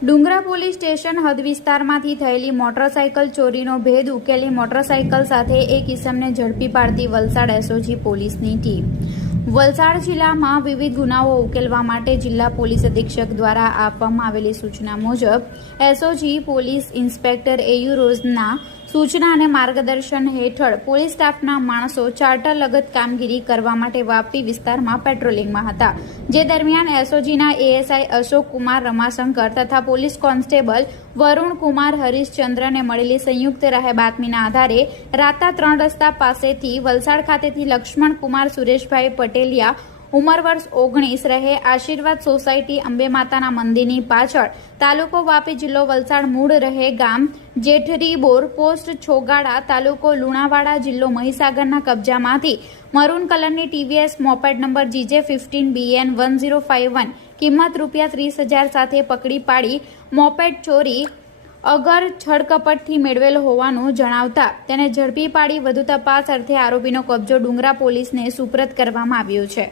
ડુંગરા police station હદ વિસ્તારમાંથી થયેલી મોટરસાઇકલ ચોરીનો ભેદ ઉકેલી મોટરસાઇકલ સાથે એક ઇસમને ઝડપી પાડતી વલસાડ એસઓજી પોલીસની ટીમ। વલસાડ જિલ્લામાં વિવિધ ગુનાઓ ઉકેલવા માટે જિલ્લા પોલીસ અધિક્ષક દ્વારા આપવામાં આવેલી સૂચના મુજબ એસઓજી પોલીસ ઇન્સ્પેક્ટર એયુ રોઝના સૂચના અને માર્ગદર્શન હેઠળ પોલીસ સ્ટાફના માણસો ચાર્ટર લગત કામગીરી કરવા માટે વાપી વિસ્તારમાં પેટ્રોલિંગમાં હતા, જે દરમિયાન એસઓજીના એએસઆઈ અશોક કુમાર રમાશંકર તથા પોલીસ કોન્સ્ટેબલ વરુણ કુમાર હરીશચંદ્રને મળેલી સંયુક્ત રાહે બાતમીના આધારે રાતા 3 રસ્તા પાસેથી વલસાડ ખાતેથી લક્ષ્મણ કુમાર સુરેશભાઈ પટેલિયા ઉંમર વર્ષ 19 રહે આશીર્વાદ સોસાયટી અંબે માતાના મંદિરની પાછળ તાલુકો વાપી જિલ્લો વલસાડ મૂળ રહે ગામ જેઠરીબોર પોસ્ટ છોગાડા તાલુકો લુણાવાડા જિલ્લો મહીસાગરના કબજામાંથી મરૂન કલરની ટીવીએસ મોપેડ નંબર GJ15BN 1051 કિંમત ₹30,000 સાથે પકડી પાડી મોપેડ ચોરી અગર છળકપટથી મેળવેલ હોવાનું જણાવતા તેને ઝડપી પાડી વધુ તપાસ અર્થે આરોપીનો કબજો ડુંગરા પોલીસને સુપ્રત કરવામાં આવ્યો છે।